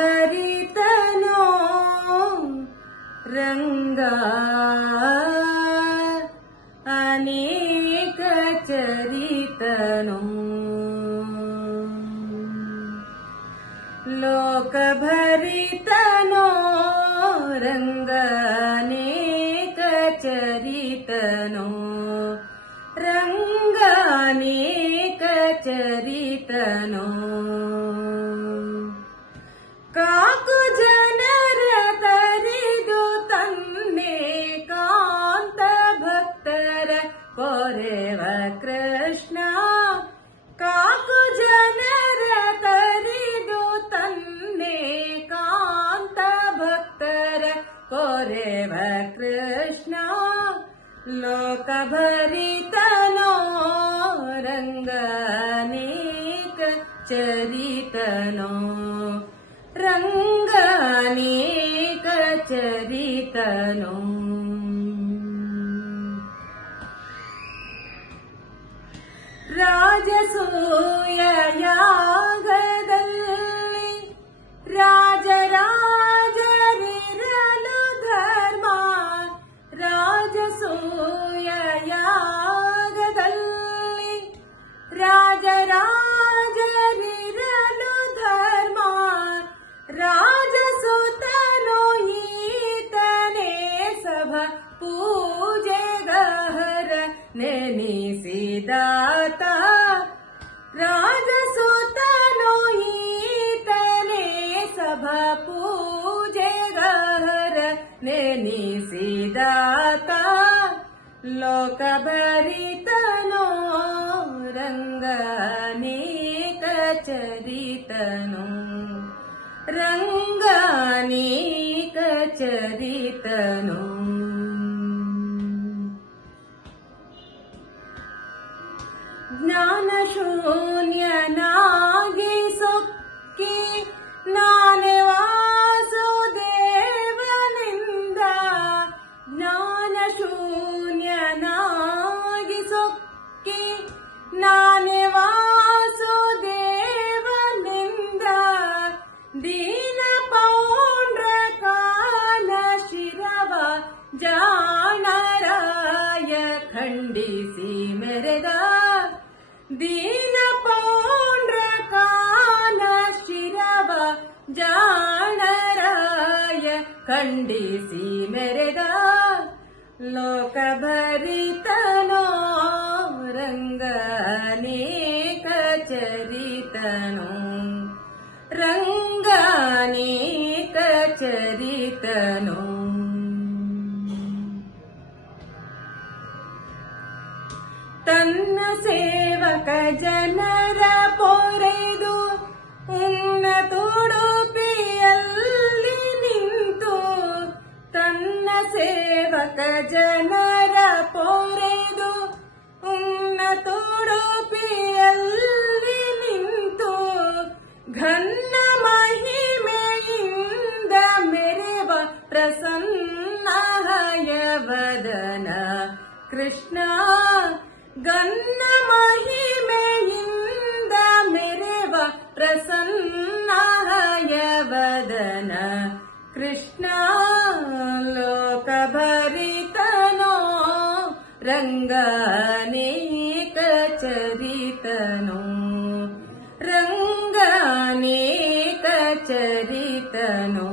ಲೋಕಭರಿತನೋ ರಂಗ ಅನೇಕ ಚರಿತನೋ ಲೋಕಭರಿತನೋ ರಂಗ ಅನೇಕ ಚರಿತನೋ ರಂಗ ಅನೇಕ ಚರಿತನೋ ಕಾಕು ಜನರ ತರಿದು ತನ್ನೆ ಕಾಂತ ಭಕ್ತರ ಕೊರೆವ ಕೃಷ್ಣ ಕಾಕು ಜನರ ತರಿದು ತನ್ನೆ ಕಾಂತ ಭಕ್ತರ ಕೊರೆವ ಕೃಷ್ಣ ಲೋಕಭರಿತನೋ ರಂಗ ಅನೇಕ ಚರಿತನೋ ರಂಗ ಅನೇಕ ಚರಿತನೋ ರಾಜಸೂಯ ಯಾಗದಲ್ಲಿ ರಾಜರಾಜರಿರಲು ಧರ್ಮ ರಾಜಸೂಯ ಯಾಗದಲ್ಲಿ ರಾಜರಾಜರಿರಲು ಧರ್ಮ ರಾಜಸುತನು ಈತನೇ ಸಭ ಪೂಜೆಗಹರ ನೆನೆಸಿದಾತ ರಾಜಸುತನು ಈತನೇ ಸಭ ಪೂಜೆಗಹರ ನೆನೆಸಿದಾತ ಲೋಕಭರಿತನೋ ರಂಗ ಅನೇಕ ಚರಿತನೋ ರಂಗ ಅನೇಕ ಚರಿತನೋ ಜ್ಞಾನ ಶೂನ್ಯನಾಗಿ ಸೊಕ್ಕಿ ನಾನೇ ವಾಸುದೇವನಿಂದ ಜ್ಞಾನ ಶೂನ್ಯನಾಗಿ ಸೊಕ್ಕಿ ನಾನೇ ವಾಸುದೇವನಿಂದ ದೀನ ಪೌಂಡ್ರ ಕಾಲ ಶಿರವ ಜಾಣರಾಯ ಖಂಡಿಸಿ ಮೆರೆದ ದೀನ ಪೌಂಡ್ರ ಕಾಲ ಶಿರವ ಜಾಣರಾಯ ಖಂಡಿಸಿ ಮೆರೆದ ಲೋಕಭರಿತನೋ ರಂಗ ಅನೇಕ ಚರಿತನೋ ರಂಗ ಅನೇಕ ಚರಿತನೋ ತನ್ನ ಸೇವಕ ಜನರ ಪೊರೆದು ಉನ್ನತುಡುಪಿಯಲ್ಲಿ ನಿಂತು ತನ್ನ ಸೇವಕ ಜನರ ಪೊರೆದು ಉನ್ನತುಡುಪಿಯಲ್ಲಿ ನಿಂತು ಘನ್ನ ಮಹಿಮೆಯಿಂದ ಮೆರೆವ ಪ್ರಸನ್ನ ಹಯವದನ ಕೃಷ್ಣ ಗನ್ನ ಮಹಿಮೆಯಿಂದ ಮೆರೆವ ಪ್ರಸನ್ನ ಹಯವದನ ಕೃಷ್ಣ ಲೋಕಭರಿತನೋ ರಂಗ ಅನೇಕ ಚರಿತನೋ ರಂಗ ಅನೇಕ ಚರಿತನೋ